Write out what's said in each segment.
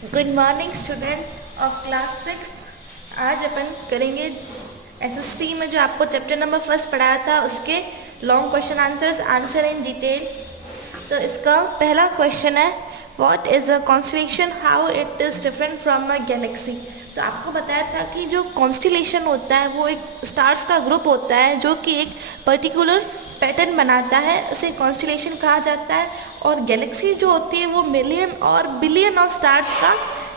Good morning student of class 6। आज अपन करेंगे SST में जो आपको चैप्टर नंबर फर्स्ट पढ़ाया था उसके long question answers answer in detail. तो इसका पहला क्वेश्चन है what is a constellation, how it is different from a Galaxy. तो आपको बताया था कि जो कॉन्स्टलेशन होता है वो एक स्टार्स का ग्रुप होता है जो कि एक पर्टिकुलर पैटर्न बनाता है, उसे कॉन्स्टलेशन कहा जाता है। और गैलेक्सी जो होती है वो मिलियन और बिलियन ऑफ स्टार्स का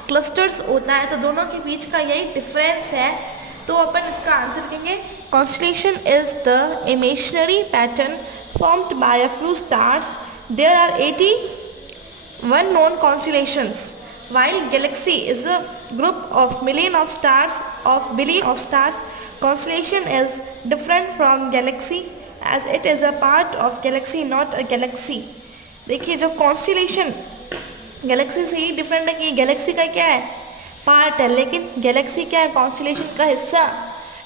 क्लस्टर्स होता है। तो दोनों के बीच का यही डिफरेंस है। तो अपन इसका आंसर देंगे constellation is the imaginary pattern formed by a few stars. There are 81 known constellations, while galaxy is a group of million of stars of billion of stars. Constellation is different from galaxy as it is a part of galaxy, not a galaxy. देखिए जो constellation Galaxy से ही different है कि Galaxy का क्या है part है, लेकिन गैलेक्सी क्या है कॉन्स्टिलेशन का हिस्सा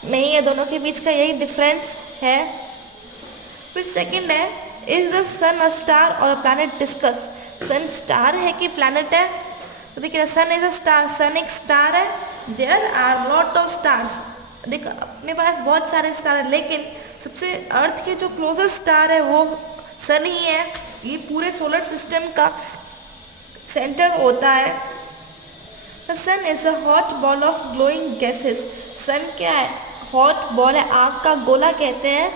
नहीं है। दोनों के बीच का यही डिफरेंस है। फिर सेकंड है is the sun a star और a planet. Discuss sun star है कि प्लैनेट है। तो देखिए सन इज अ स्टार, सन एक स्टार है। There are lot of stars. देखो अपने पास बहुत सारे स्टार हैं, लेकिन सबसे अर्थ के जो क्लोजेस्ट स्टार है वो सन ही है। ये पूरे सोलर सिस्टम का सेंटर होता है। The sun is a hot ball of glowing gases. Sun क्या है? हॉट बॉल है, आग का गोला कहते हैं,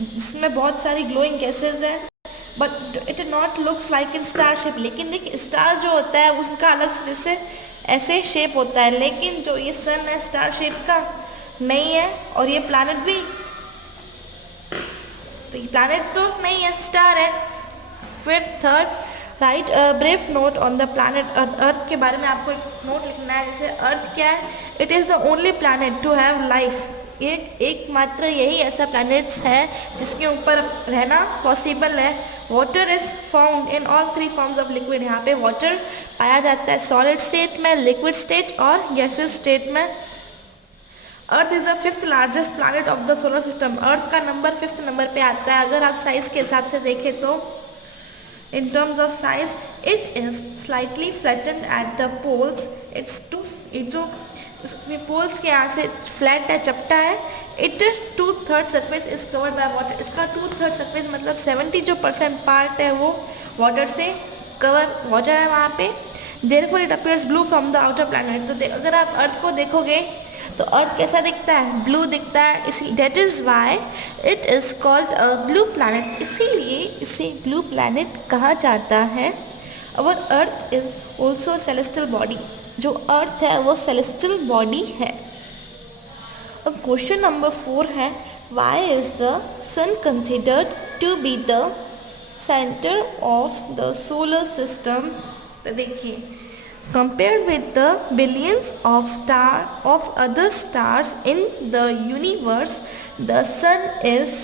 जिसमें बहुत सारी ग्लोइंग गैसेस हैं। But it not looks like in star shape. लेकिन देखिए स्टार जो होता है उसका अलग से जैसे ऐसे शेप होता है, लेकिन जो ये सन है स्टार शेप का नहीं है। और ये प्लैनेट भी, तो ये प्लैनेट तो नहीं है, स्टार है। फिर third write a brief note on the planet Earth. Earth के बारे में आपको एक नोट लिखना है। जैसे अर्थ क्या है? It is the only planet to have life. एकमात्र यही ऐसा प्लैनेट्स है जिसके ऊपर रहना पॉसिबल है। Water is found in all three forms of liquid. यहाँ पे वाटर पाया जाता है सॉलिड स्टेट में, लिक्विड स्टेट और गैसेस स्टेट में। Earth is the fifth largest planet of the solar system. Earth का नंबर फिफ्थ नंबर पे आता है अगर आप साइज के हिसाब से देखें तो। In terms of size, it is slightly flattened at the poles. It's टू जो पोल्स के यहाँ से फ्लैट है, चपटा है। It 2/3 surface is covered by water. इसका 2/3 सरफेस मतलब 70% पार्ट है वो वाटर से कवर वाटर है वहाँ पे। Therefore it appears blue from the outer planet. तो अगर आप अर्थ को देखोगे तो अर्थ कैसा दिखता है? ब्लू दिखता है। इसी that is why it is called a blue planet. इसीलिए इसे ब्लू प्लैनेट कहा जाता है। Our Earth is also celestial body. जो अर्थ है वो सेलेस्टियल बॉडी है। अब क्वेश्चन नंबर 4 है why is the sun considered to be the centre of the solar system. तो देखिए compared with the billions of other stars in the universe, the sun is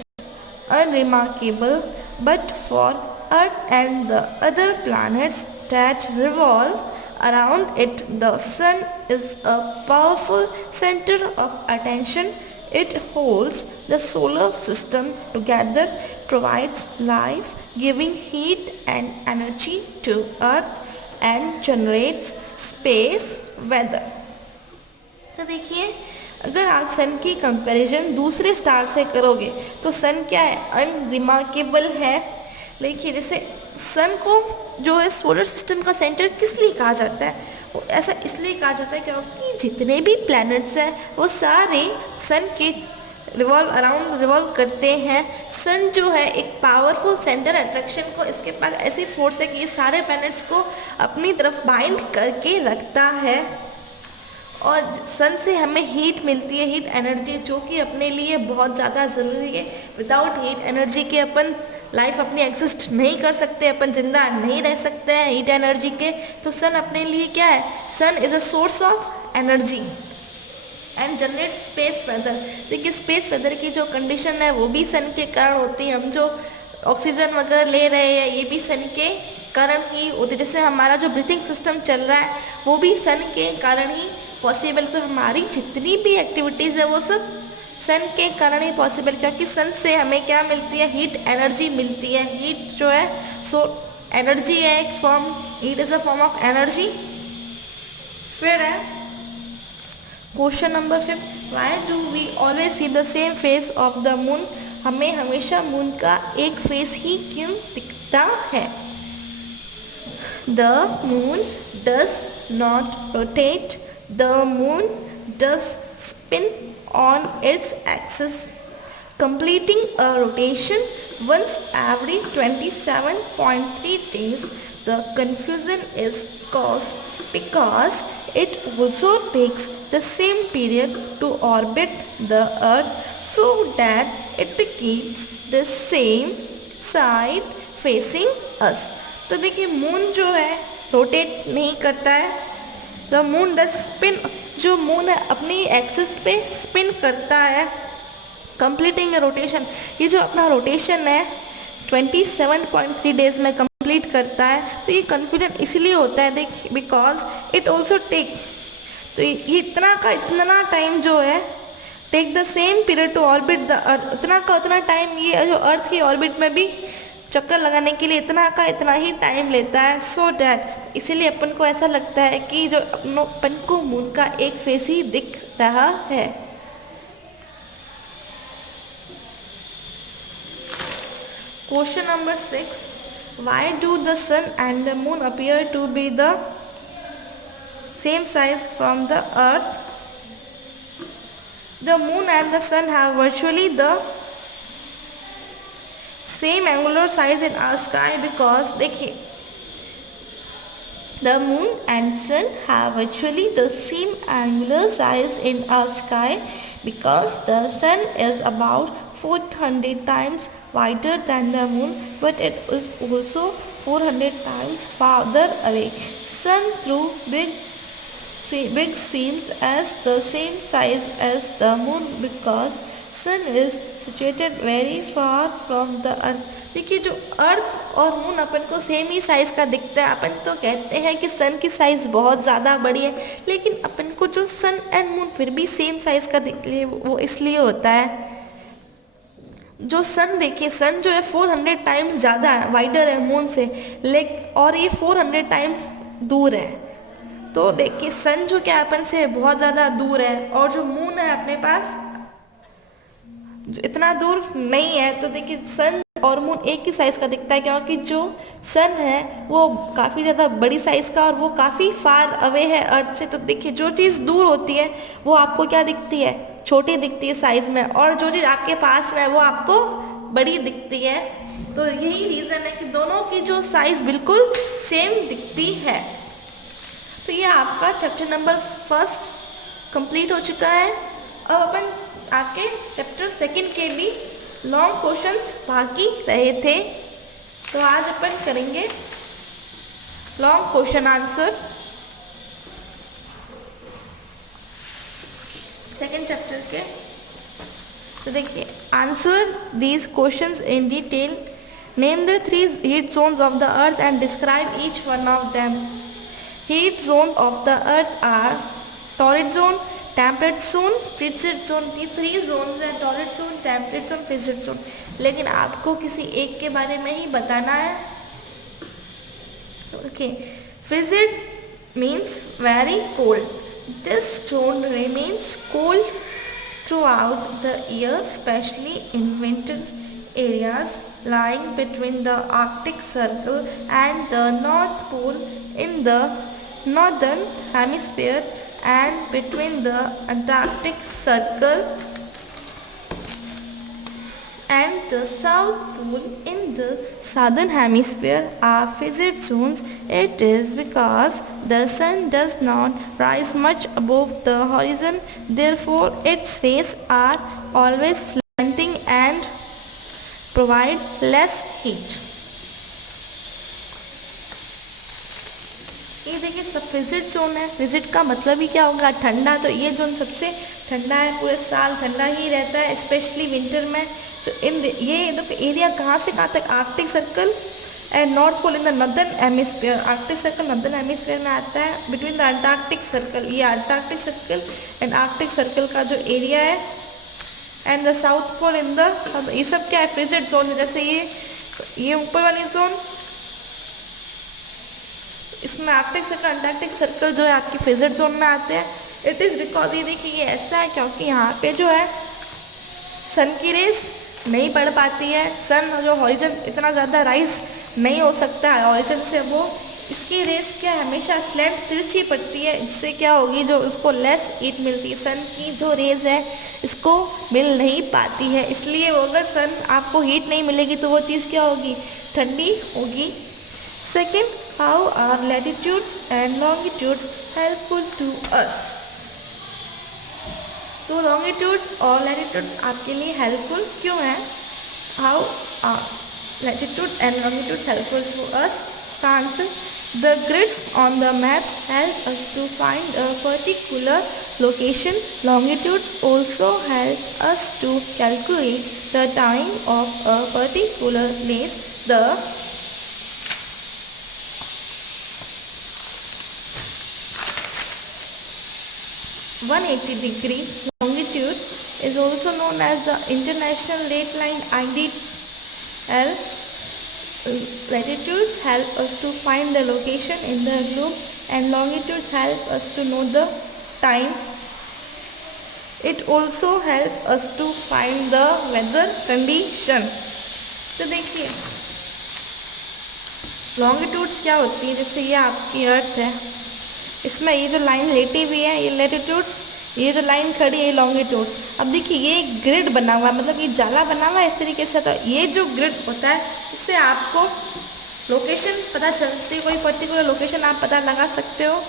unremarkable. But for Earth and the other planets that revolve around it, the sun is a powerful center of attention. It holds the solar system together, provides life, giving heat and energy to Earth and generates space weather। तो देखिए अगर आप सन की comparison दूसरे star से करोगे तो सन क्या है? अनरिमार्केबल है। देखिए जैसे सन को जो है सोलर सिस्टम का सेंटर किस लिए कहा जाता है? वो ऐसा इसलिए कहा जाता है क्योंकि जितने भी प्लैनेट्स हैं वो सारे सन के रिवॉल्व करते हैं। सन जो है एक पावरफुल सेंटर अट्रैक्शन को, इसके पास ऐसी फोर्स है कि ये सारे प्लैनेट्स को अपनी तरफ बाइंड करके रखता है। और सन से हमें हीट मिलती है, हीट एनर्जी, जो कि अपने लिए बहुत ज़्यादा ज़रूरी है। विदाउट हीट एनर्जी के अपन लाइफ अपनी एग्जिस्ट नहीं कर सकते, अपन जिंदा नहीं रह सकते हैं हीट एनर्जी के। तो सन अपने लिए क्या है? Sun is a source of energy and generate space weather. देखिए स्पेस वेदर की जो कंडीशन है वो भी सन के कारण होती है। हम जो ऑक्सीजन वगैरह ले रहे हैं ये भी सन के कारण ही होती है। जैसे हमारा जो ब्रीथिंग सिस्टम चल रहा है वो भी सन के कारण ही पॉसिबल। तो हमारी जितनी भी एक्टिविटीज़ है वो सब सन के कारण ही पॉसिबल, क्योंकि सन से हमें क्या मिलती है? हीट एनर्जी मिलती है। हीट जो है सो एनर्जी है एक form, heat is a form of energy. फिर है question number 5, why do we always see the same face of the moon, हमें हमेशा मून का एक फेस ही क्यों दिखता है? The moon does not rotate, the moon does spin on its axis, completing a rotation once every 27.3 days. The confusion is caused because it also takes the same period to orbit the earth, so that it keeps the same side facing us. तो देखिए moon जो है rotate नहीं करता है, the moon does spin, जो moon है अपनी एक्सिस पे स्पिन करता है, कंप्लीटिंग रोटेशन, ये जो अपना रोटेशन है 27.3 डेज में कंप्लीट करता है। तो ये कन्फ्यूजन इसलिए होता है देख बिकॉज इट ऑल्सो टेक, तो ये इतना का इतना टाइम जो है take the same period to orbit the earth, इतना का उतना टाइम ये जो अर्थ की ऑर्बिट में भी चक्कर लगाने के लिए इतना का इतना ही टाइम लेता है। सो डैट इसीलिए अपन को ऐसा लगता है कि जो अपन को मून का एक फेस ही दिख रहा है। Question number 6, why do the sun and the moon appear to be the same size from the earth? The moon and the sun have virtually the same angular size in our sky because देखिए the moon and sun have actually the same angular size in our sky because the sun is about 400 times wider than the moon, but it is also 400 times farther away. Sun through big seems as the same size as the moon because sun is situated very far from the earth. देखिए जो अर्थ और moon अपन को same ही size का दिखता है, अपन तो कहते हैं कि सन की साइज बहुत ज़्यादा बड़ी है, लेकिन अपन को जो सन एंड मून फिर भी सेम साइज का दिख रही है वो इसलिए होता है, जो सन देखिए सन जो है 400 टाइम्स ज़्यादा है, वाइडर है मून से, और ये 400 टाइम्स दूर है। तो देखिए सन जो क्या अपन से बहुत ज़्यादा दूर है और जो मून है अपने पास जो इतना दूर नहीं है। तो देखिए सन और मून एक ही साइज़ का दिखता है क्योंकि जो सन है वो काफ़ी ज़्यादा बड़ी साइज़ का और वो काफ़ी फार अवे है अर्थ से। तो देखिए जो चीज़ दूर होती है वो आपको क्या दिखती है, छोटी दिखती है साइज़ में, और जो चीज़ आपके पास में है वो आपको बड़ी दिखती है। तो यही रीज़न है कि दोनों की जो साइज़ बिल्कुल सेम दिखती है। तो ये आपका चैप्टर नंबर 1 कंप्लीट हो चुका है। अब अपन आके चैप्टर 2 के भी लॉन्ग क्वेश्चंस बाकी रहे थे, तो आज अपन करेंगे long question answer 2nd chapter के। तो देखिए answer these questions in detail, name the 3 heat zones of the earth and describe each one of them. Heat zones of the earth are torrid zone, temperate zone, frigid zone. ये 3 zone है, torrid zone, temperate zone, frigid zone. लेकिन आपको किसी एक के बारे में ही बताना है। Okay, frigid means very cold. This zone remains cold through out the year, specially in winter areas lying between the Arctic Circle and the North Pole in the northern hemisphere and between the Antarctic Circle and the South Pole in the southern hemisphere are frigid zones. It is because the sun does not rise much above the horizon, therefore its rays are always slanting and provide less heat. ये देखिए सब frigid zone है। Frigid का मतलब ही क्या होगा, ठंडा। तो ये जोन सबसे ठंडा है, पूरे साल ठंडा ही रहता है, स्पेशली विंटर में। तो ये एरिया कहाँ से कहाँ तक, Arctic circle and north pole in the northern hemisphere. Arctic circle northern hemisphere में आता है, बिटवीन द अंटार्कटिक सर्कल, ये Antarctic circle and Arctic circle का जो एरिया है, and the south pole in the, ये सब क्या है, फ्रिजिड जोन है। जैसे ये ऊपर वाली जोन, इसमें आर्कटिक सर्कल अंटार्कटिक सर्कल जो है आपकी फ्रीजर जोन में आते हैं। इट इज़ बिकॉज ये देखिए ये ऐसा है क्योंकि यहाँ पे जो है सन की रेस नहीं पड़ पाती है, सन जो हॉरिजन इतना ज़्यादा राइज नहीं हो सकता है हॉरिजन से, वो इसकी रेस क्या हमेशा स्लैंट तिरछी पड़ती है, जिससे क्या होगी जो उसको लेस हीट मिलती है, सन की जो रेज है इसको मिल नहीं पाती है, इसलिए वो अगर सन आपको हीट नहीं मिलेगी तो वो चीज़ क्या होगी, ठंडी होगी। Second, how are latitudes and longitudes helpful to us. तो लॉन्गिट्यूड्स और लैटिट्यूड्स आपके लिए हेल्पफुल क्यों है? How are latitude and longitudes helpful to us? इसका answer, the grids on the maps help us to find a particular location. Longitudes also help us to calculate the time of a particular place. The 180-degree longitude is also known as the International Date Line IDL. Latitudes help us to find the location in the globe and longitudes help us to know the time. It also help us to find the weather condition. तो देखिए longitudes क्या होती है, जैसे ये आपकी अर्थ है, इसमें ये जो लाइन लेटी हुई है ये लैटिट्यूड्स, ये जो लाइन खड़ी है ये लॉन्गिट्यूड्स। अब देखिए ये एक ग्रिड बना हुआ है, मतलब ये जाला बना हुआ है इस तरीके से, तो ये जो ग्रिड होता है इससे आपको लोकेशन पता चलती है, कोई पर्टिकुलर लोकेशन आप पता लगा सकते हो।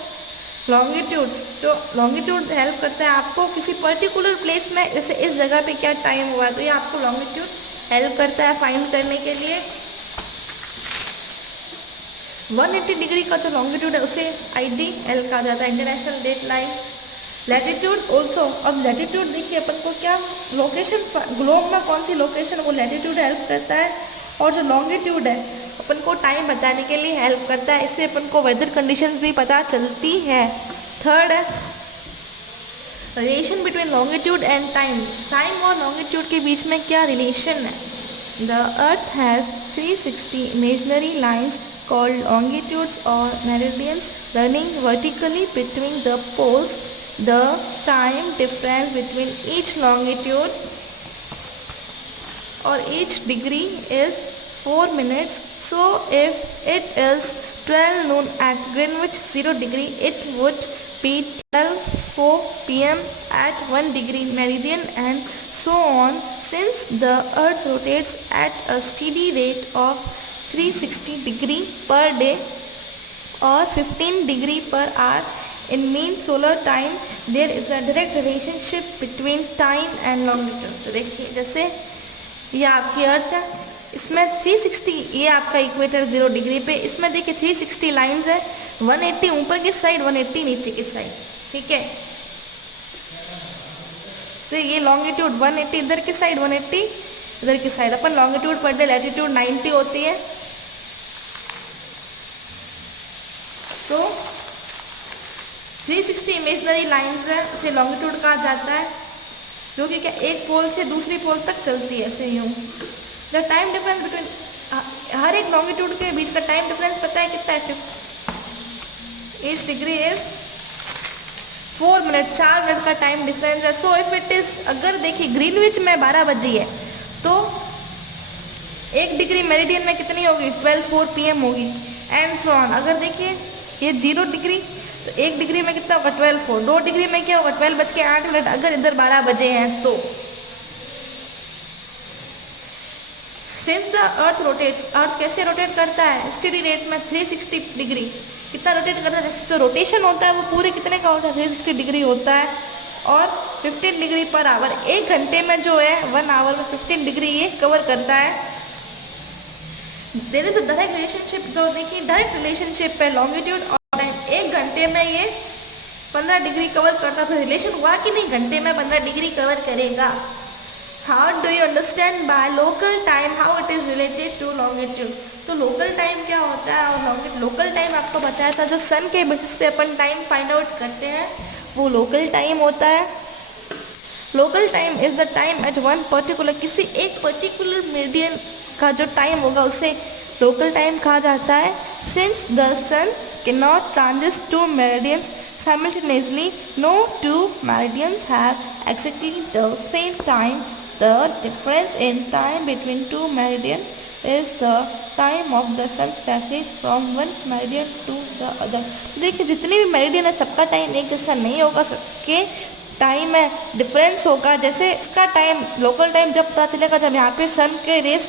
लॉन्गिट्यूड्स, जो लॉन्गिट्यूड हेल्प करता है आपको किसी पर्टिकुलर प्लेस में, जैसे इस जगह पे क्या टाइम हुआ है, तो ये आपको लॉन्गिट्यूड हेल्प करता है फाइंड करने के लिए। 180 डिग्री का जो लॉन्गिट्यूड है उसे IDL कहा जाता है, international date line. Latitude also, अब लैटिट्यूड देखिए अपन को क्या लोकेशन, ग्लोब में कौन सी लोकेशन वो लैटिट्यूड हेल्प करता है, और जो लॉन्गिट्यूड है अपन को टाइम बताने के लिए हेल्प करता है, इससे अपन को वेदर कंडीशंस भी पता चलती है। थर्ड है relation between longitude and time. Time और लॉन्गिट्यूड के बीच में क्या रिलेशन है? The earth has 360 imaginary lines called longitudes or meridians running vertically between the poles. The time difference between each longitude or each degree is 4 minutes. So if it is 12 noon at Greenwich 0 degree, it would be 12:04 p.m. at 1 degree meridian, and so on. Since the earth rotates at a steady rate of 360 degree per day or 15 degree per hour in mean solar time, there is a direct relationship between time and longitude. तो देखिए जैसे ये आपकी अर्थ है, इसमें 360, ये आपका equator 0 degree पे, इसमें देखिए 360 लाइंस है, 180 ऊपर की साइड 180 नीचे की साइड, ठीक है। तो ये लॉन्गिट्यूड 180 इधर की साइड 180 इधर की साइड, अपन लॉन्गिट्यूड पर डे लैटिट्यूड 90 होती है, तो 360 इमेजनरी लाइंस है उसे लॉन्गिट्यूड कहा जाता है, जो कि क्या एक पोल से दूसरी पोल तक चलती है, ऐसे यूँ। द टाइम डिफरेंस बिटवीन, हर एक लॉन्गिट्यूड के बीच का टाइम डिफरेंस पता है कितना है? Each degree is 4 minute, 4 minute का टाइम डिफरेंस है। सो इफ इट इज, अगर देखिए ग्रीनविच में 12 बजी है तो 1 डिग्री मेरिडियन में कितनी होगी? 12:04 PM होगी, एंड सो ऑन। अगर देखिए ये 0 डिग्री तो 1 डिग्री में कितना होगा? 12:04। 2 डिग्री में क्या होगा? 12:08। अगर इधर 12 बजे हैं तो सिंस द अर्थ रोटेट्स, अर्थ कैसे रोटेट करता है? स्टेडी रेट में 360 डिग्री। कितना रोटेट करता है? जैसे जो रोटेशन होता है वो पूरे कितने का होता है? 360 डिग्री होता है, और 15 डिग्री पर आवर, 1 घंटे में जो है 1 आवर में 15 डिग्री ये कवर करता है। There is a direct relationship, जो देखिए डायरेक्ट रिलेशनशिप है लॉन्गिट्यूड और टाइम। 1 घंटे में ये 15 डिग्री कवर करता, तो रिलेशन हुआ कि नहीं? घंटे में 15 डिग्री कवर करेगा। How do you understand by local time how it is related to longitude? तो लोकल टाइम क्या होता है, और लोकल टाइम आपको बताया था, जो सन के बेसिस पे अपन टाइम फाइंड आउट करते हैं वो लोकल टाइम होता है। Local time is the time at one particular, किसी एक पर्टिकुलर मेरिडियन का जो टाइम होगा उसे लोकल टाइम कहा जाता है। Since the sun cannot transit two meridians simultaneously. No two meridians have exactly the same time. The difference in time between two meridians is the time of the sun's passage from one meridian to the other. देखिए जितने भी meridian है सबका time एक जैसा नहीं होगा, सबके टाइम में डिफरेंस होगा। जैसे इसका टाइम लोकल टाइम जब पता चलेगा जब यहाँ पे सन के रेस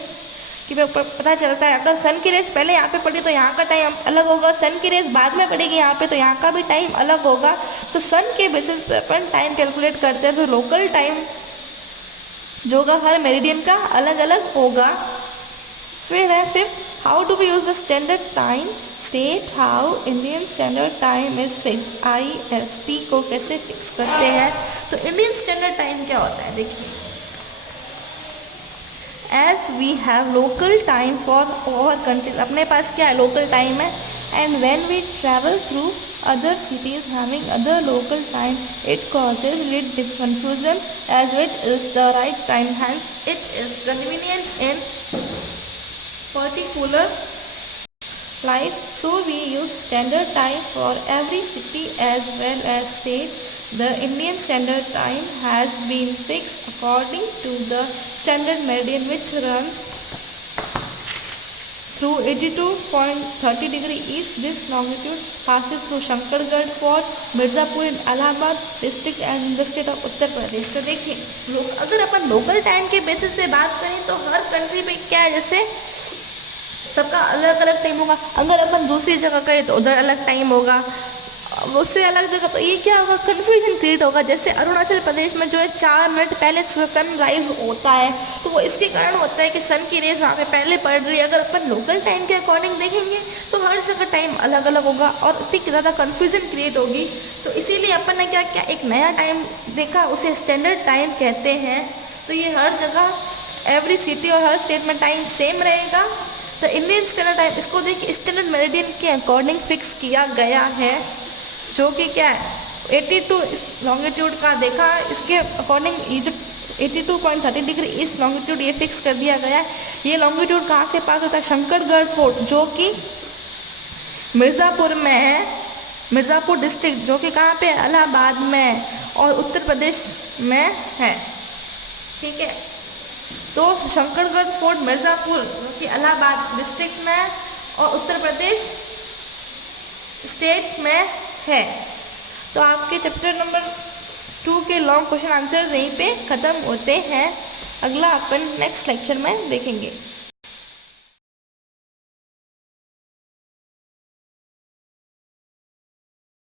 कि पता चलता है। अगर सन की रेस पहले यहाँ पे पड़ी तो यहाँ का टाइम अलग होगा, सन की रेस बाद में पड़ेगी यहाँ पे तो यहाँ का भी टाइम अलग होगा। तो सन के बेसिस पे अपन टाइम कैलकुलेट करते हैं, तो लोकल टाइम जो होगा हर मेरिडियन का अलग अलग होगा। फिर है fifth, how do we use the standard time? State how Indian standard time is fix. IST को कैसे फिक्स करते हैं? तो इंडियन स्टैंडर्ड टाइम क्या होता है देखिए, as we have local time for over countries, अपने पास क्या है लोकल टाइम है। And when we travel through other cities having other local time it causes little confusion as which is the right time, hence it is convenient in particular life. So we use standard time for every city as well as state. The Indian standard time has been fixed according to the standard meridian which runs through 82.30 degree east. This longitude passes through Shankargarh Fort, Mirzapur in Allahabad district and in the state of Uttar Pradesh. तो देखिए अगर अपन local time के basis से बात करें तो हर country में क्या है, जैसे सबका अलग अलग टाइम होगा। अगर अपन दूसरी जगह गए तो उधर अलग टाइम होगा, उससे अलग जगह, तो ये क्या होगा, कन्फ्यूजन क्रिएट होगा। जैसे अरुणाचल प्रदेश में जो है 4 मिनट पहले सनराइज होता है, तो वो इसके कारण होता है कि सन की रेज वहाँ पे पहले पड़ रही है। अगर अपन लोकल टाइम के अकॉर्डिंग देखेंगे तो हर जगह टाइम अलग अलग होगा और इतनी ज़्यादा कन्फ्यूजन क्रिएट होगी। तो इसीलिए अपन ने क्या किया, एक नया टाइम देखा, उसे स्टैंडर्ड टाइम कहते हैं। तो ये हर जगह एवरी सिटी और हर स्टेट में टाइम सेम रहेगा। तो इंडियन स्टैंडर्ड टाइम इसको देखिए स्टैंडर्ड मेरिडियन के अकॉर्डिंग फिक्स किया गया है, जो कि क्या है 82 लॉन्गिट्यूड का देखा, इसके अकॉर्डिंग ये जो 82.30 डिग्री ईस्ट लॉन्गिट्यूड ये फिक्स कर दिया गया है। ये लॉन्गिट्यूड कहाँ से पास होता है? शंकरगढ़ फोर्ट जो कि मिर्ज़ापुर में है, मिर्ज़ापुर डिस्ट्रिक्ट जो कि कहाँ पे है? इलाहाबाद में और उत्तर प्रदेश में है। ठीक है, तो शंकरगढ़ फोर्ट मिर्ज़ापुर जो कि इलाहाबाद डिस्ट्रिक्ट में और उत्तर प्रदेश स्टेट में है। तो आपके चैप्टर नंबर 2 के लॉन्ग क्वेश्चन आंसर यहीं पे ख़त्म होते हैं। अगला अपन नेक्स्ट लेक्चर में देखेंगे।